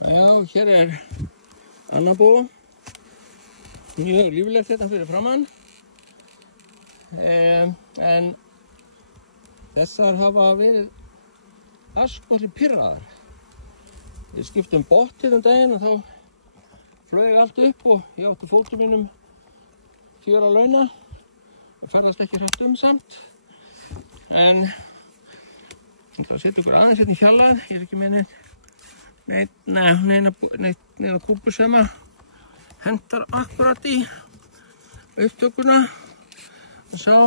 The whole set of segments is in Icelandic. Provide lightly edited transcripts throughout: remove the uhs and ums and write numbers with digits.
Já, hér annar bú. Mjög líflegt þetta fyrir framann. En þessar hafa verið askotli pirraðar. Við skiptum botn daginn og þá flög allt upp og ég átti fótum mínum 4 að launa og ferðast ekki hratt samt. En ég ætla að setja ykkur aðeins hérna í fjallar. Ég ekki með neina kúpu sem hentar akkurat í upptökuna. Sjá.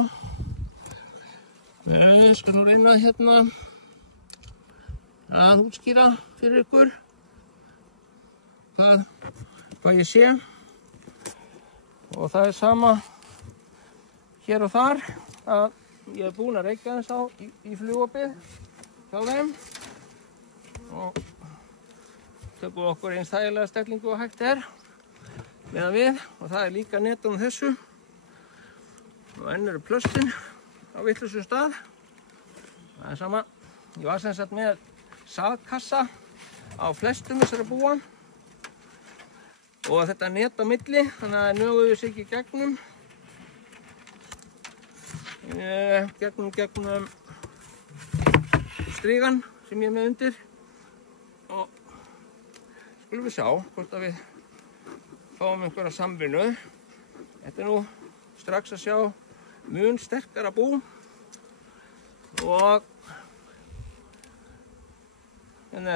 Ég skal nú reyna hérna að útskýra fyrir ykkur hvað ég sé. Og það sama hér og þar að ég er búinn að reykja þess á í flugopið hjá þeim og tökum okkur eins þægilega stellingu og hægt meðan við og það er líka netan á þessu og enn eru plöstin á vitlausum stað. Það er sama. Ég var sem sagt með sagkassa á flestum þessara búa og þetta net á milli þannig að nöguðu sig ekki gegnum strigan sem ég er með undir og skulum við sjá hvort að við fáum einhverja samvinnu. Þetta er nú strax að sjá mun sterkara bú og hérna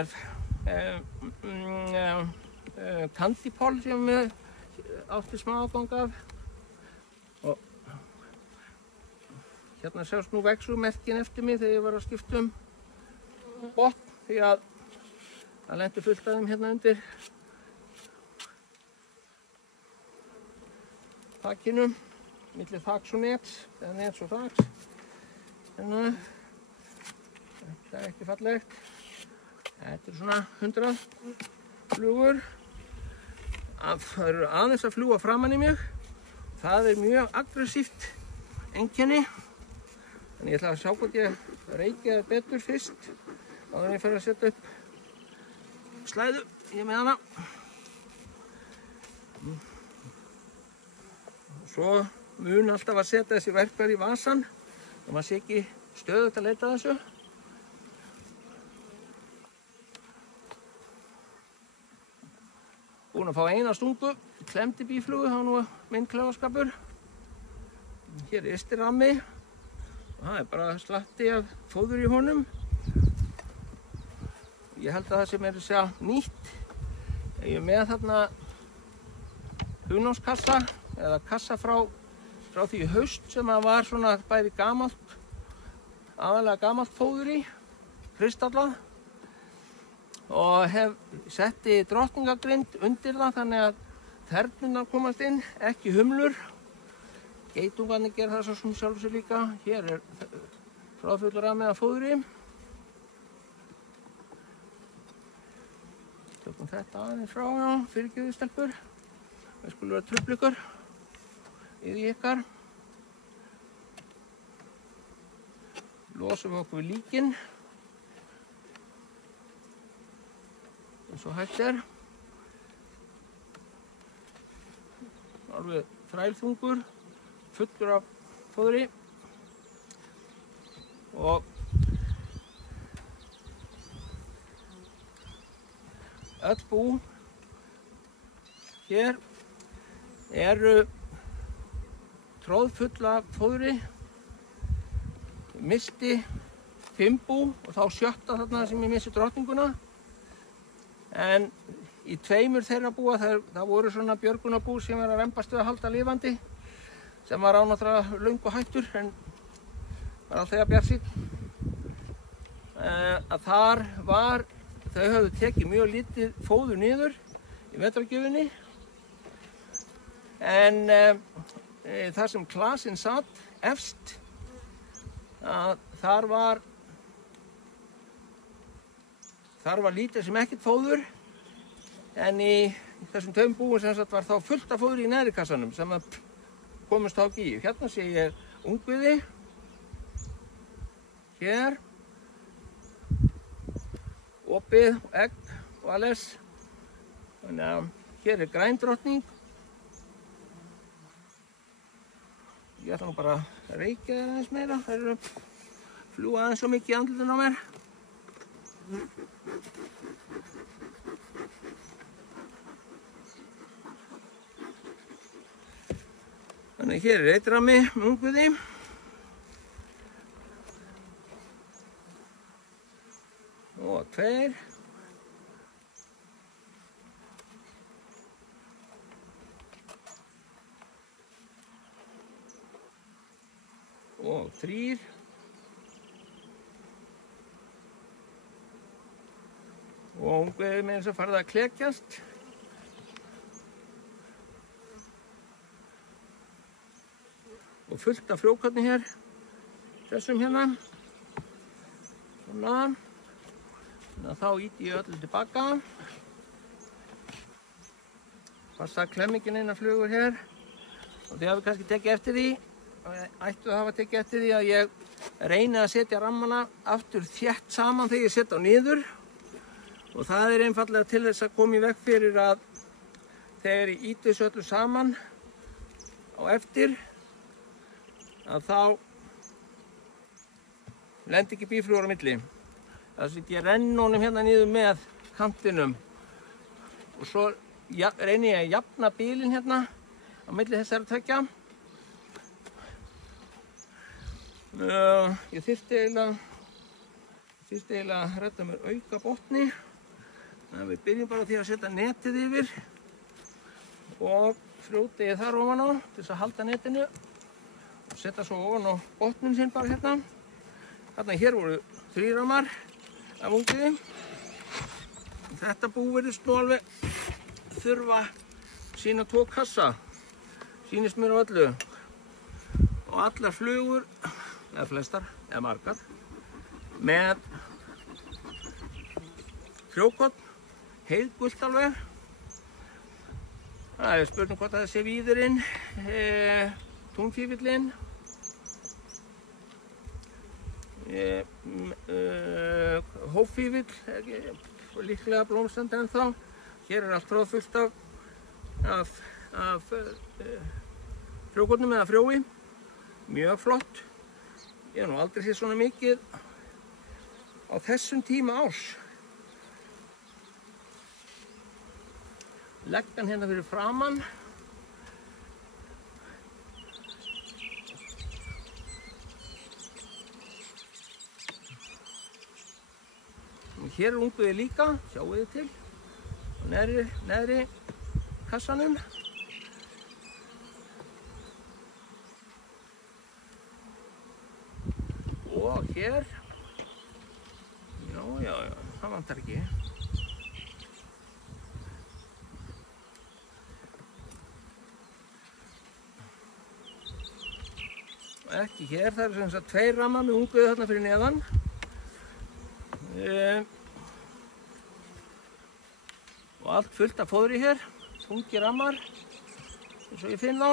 kandipól sem við átti smá ágang af og hérna sjást nú veggslumerkin eftir mig þegar ég var að skipta botn því að það lenti fullt af þeim hérna undir þakinu milli þaks og nets eða nets og þaks. Hérna þetta er ekki fallegt. Þetta er svona 100 flugur. Það eru aðeins að fljúga framan í mig. Það er mjög aggressíft einkenni. Þannig ég ætla að sjá hvort ég reykja það betur fyrst áður en ég fer að setja upp slæðu. Ég er með hana. Svo mun alltaf að setja þessi verkfæri í vasann og maður sé ekki stöðugt að leita að þessu. Búinn að fá eina stungu, klemdi býflugu, það var nú minn klaufaskapur. Hér er ysti rammi og það er bara slatti af fóður í honum. Ég held að það sem er að segja nýtt. Ég er með þarna hugnóskassa eða kassa frá því í haust sem það var svona bæði aðalega gamalt fóður í, kristallað. Og hef setti drottningagrind undir það þannig að þernurnar komast inn, ekki humlur. Geitungarnir gera það svo sem sjálf sér líka. Hér er fráðfullur rammi af fóðri. Tökum þetta aðeins frá, já, fyrirgefðu stelpur. Það skulle vera trufla ykkur í því ykkar. Losum við okkur við líkin. Eins og hægt er. Alveg þrælþungur, fullur af fóðri. Og öll bú hér eru tróðfull af fóðri. Misti 5 bú og þá 7. þarna sem ég missi drottninguna. En í 2 þeirra búa það voru svona björgunarbú sem var að rembast við að halda lifandi sem var náttúrulega löngu hættur en var alltaf að bjartsýnn. Að þau höfðu tekið mjög lítið fóður niður í vetrargjöfinni en þar sem klasinn satt efst að þar var lítið sem ekkert fóður en í þessum 2 búum sem sagt var þá fullt af fóður í neðri kassanum sem að komast á í. Hérna sé ég ungviði. Hér opið og egg og alles Þannig að hér er grændrottning. Ég ætla nú bara að reykja þér aðeins meira. Það eru fljúga aðeins svo mikið í andlitinu á mér. Þannig hér er einn rammi með ungviði. Og tveir. Og þrír. Og ungviði með þess að farið að klekjast. Og fullt af frjókorni hér, þessum hérna, svona, þannig að þá ýti ég öllu tilbaka. Passa klemmingin innan flugur hér, og þið hafið kannski tekið eftir því, og ættu að hafa tekið eftir því að ég reyni að setja rammana aftur þétt saman þegar ég setja á niður, og það er einfallega til þess að koma í veg fyrir að þegar ég ýti þessu öllu saman á eftir, að þá lendi ekki býflugur á milli. Þess að ég renni honum hérna niður með kantinum og svo reyni ég að jafna bílinn hérna á milli þessara tveggja. Ég þyrfti eiginlega að redda mér auka botni. Þannig að við byrjum bara því að setja netið yfir og frjóti ég þar ofan á til þess að halda netinu. Setja svo ofan á botninn sinn bara hérna. Þarna hér voru 3 rammar af ungviði. Þetta bú virðist nú alveg þurfa sína 2 kassa. Sýnist mér á öllu. Og allar flugur, eða flestar, eða margar, með frjókorn, heiðgult alveg. Það er spurning hvort það sé víðurinn, túnfífillinn, hóffífill, líklega blómstrandi ennþá. Hér er allt tróðfullt af frjókornum eða frjói. Mjög flott. Ég hef nú aldrei séð svona mikið á þessum tíma árs. Legg hann hérna fyrir framan. Hér er ungviði líka, sjáu þið til, á neðri kassanum. Og hér, já, það vantar ekki. Ekki hér, það eru sem sagt 2 rammar með ungviði þarna fyrir neðan. Og allt fullt af fóðri hér, þungir rammar, eins og ég finn þá.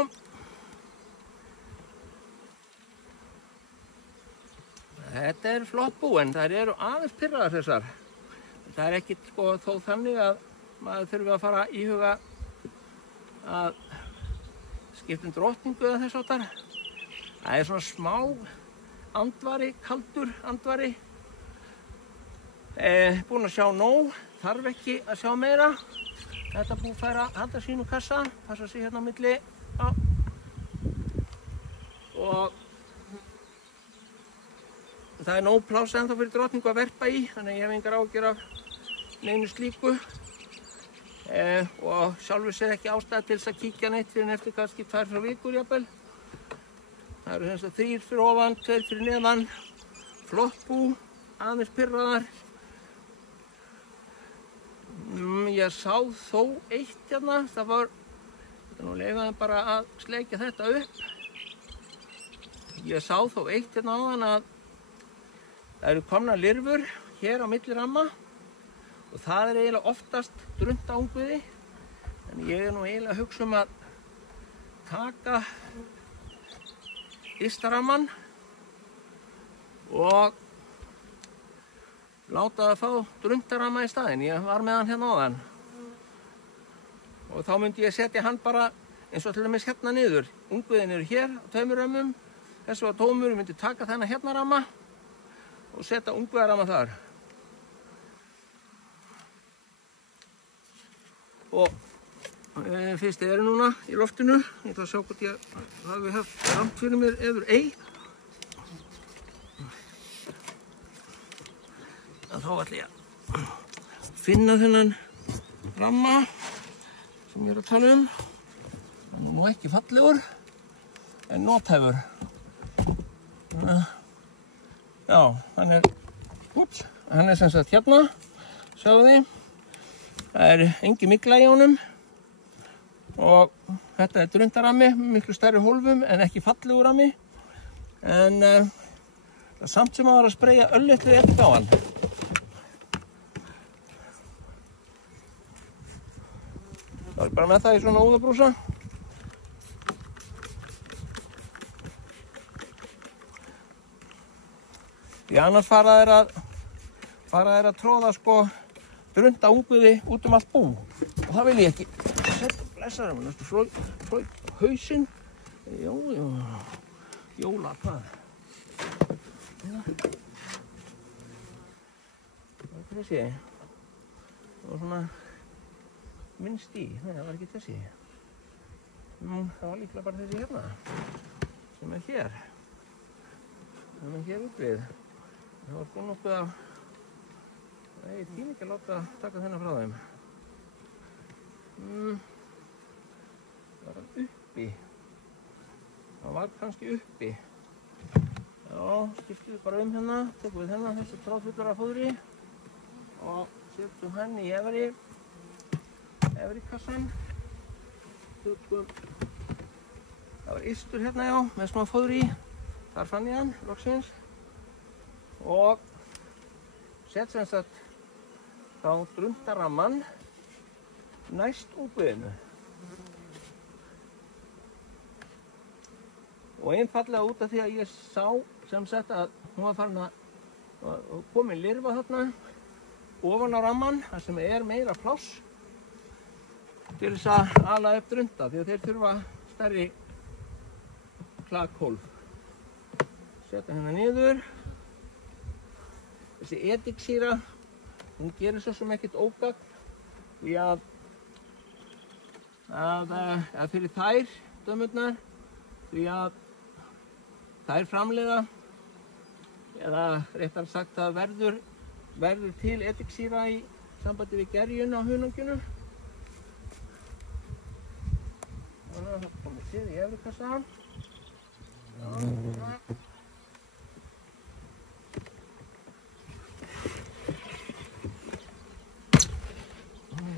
Þetta er flott bú, en þær eru aðeins pirraðar þessar. Það er ekkert þó þannig að maður þurfi að fara að íhuga að skipta drottningu eða þess áttar. Það er svona smá andvari, kaldur andvari. Búinn að sjá nóg, þarf ekki að sjá meira. Þetta bú fær að halda sínum kassa, passa sig hérna á milli. Og það er nóg pláss ennþá fyrir drottningu að verpa í, þannig að ég hef engar áhyggjur af neinu slíku. Og sjálfur sér ekki ástæða til þess að kíkja neitt fyrir eftir kannski 2-3 vikur jafnvel. Það eru þess að 3 fyrir ofan, 2 fyrir neðan. Flott bú, aðeins pirraðar. Ég sá þó eitt hérna, það var, nú leifaði bara að sleikja þetta upp. Ég sá þó eitt hérna áðan að það eru komnar lirfur hér á milli ramma og það er eiginlega oftast drunta ungviði. En ég er nú eiginlega að hugsa um að taka ysta ramman og láta það fá druntaramma í staðinn. Ég var með hann hérna áðan. og þá myndi ég setja hann bara eins og til dæmis hérna niður. Ungviðin eru hér á 2 römmum, þessu var tómur, ég myndi taka þennan hérna ramma og setja ungviðaramma þar. Og fyrst eru núna í loftinu, ég ætla að sjá hvort ég hafi haft ramt fyrir mér eður ei. Þá ætla ég að finna þennan ramma sem ég er að tala um. Hann er nú ekki fallegur, en nothæfur. Já, hann er sem sagt hérna, sjáðu þið. Það er engin mygla í honum og þetta er drundarammi, miklu stærri hólfum en ekki fallegur rammi. En það er samt sem að spreyja öllitlu edik á hann. Það er bara með það í svona úðabrúsa. Því annars fara þeir að tróða sko drunda ungviði út allt bú. Og það vil ég ekki. Þetta blessaður hann, næstu flói hausinn. Jóla, hvað? Það er þessi. Það var svona minnst í, nei það var ekki þessi. Það var líklega bara þessi hérna, sem er hér. Sem er hér út við. Það var sko nokkuð af, nei ég tími ekki að láta taka þennan frá þeim. Það var uppi. Það var kannski uppi. Já, skiptum við bara hérna, tekum við hérna þessi tráðfullur af fóðri og setjum hann í efri kassan. Það var ystur hérna já, með smá fóðri í. Þar fann ég hann, loksins. Og set sem sagt þá drundaramman næst ungviðinu. Og einfallega út af því að ég sá sem sagt að hún var farin að komin lirfa þarna ofan á ramman, þar sem er meira pláss til þess að ala upp drunda, því að þeir þurfa stærri klakhólf. Setja hérna niður. Þessi ediksýra, hún gerir svo sem ekkert ógagn, því að fyrir þær dömurnar, því að þær framleiða, eða réttar sagt að verður til ediksýra í sambandi við gerjun á hunanginu. Þannig að það komið til í efri kassa.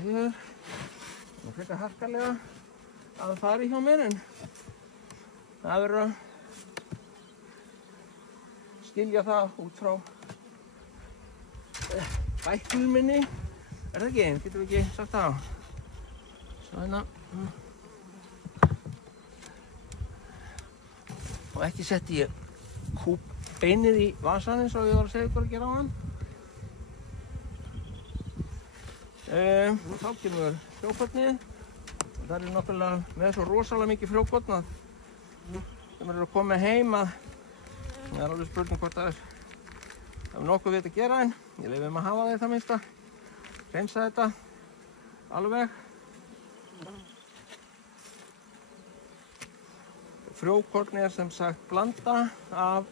Það er frekar harkalega að fara hjá mér, en það verður að skilja það út frá bæknum minni. Er það ekki? Getum við ekki sagt það á? Svo hérna. Og ekki setti ég beinið í vasann eins og ég var að segja ykkur að gera á hann. Þá kemur frjókornið. Það er náttúrulega með svo rosalega mikið frjókorn að þeim eru að koma heim að það er alveg spurning hvort það er nokkuð við þetta að gera, en ég leyfi þeim að hafa það í það minnsta. Hreinsa þetta alveg. Frjókorn er sem sagt blanda af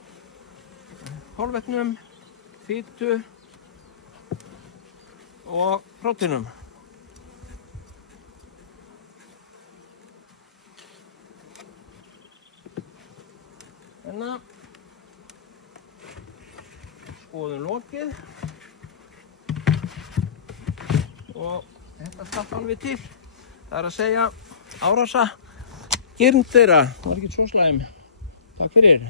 kolvetnum, fitu og prótínum. Hérna skoðum lokið og þetta slapp alveg til. Það er að segja árása girnd þeirra. Það var ekki svo slæm. Takk fyrir.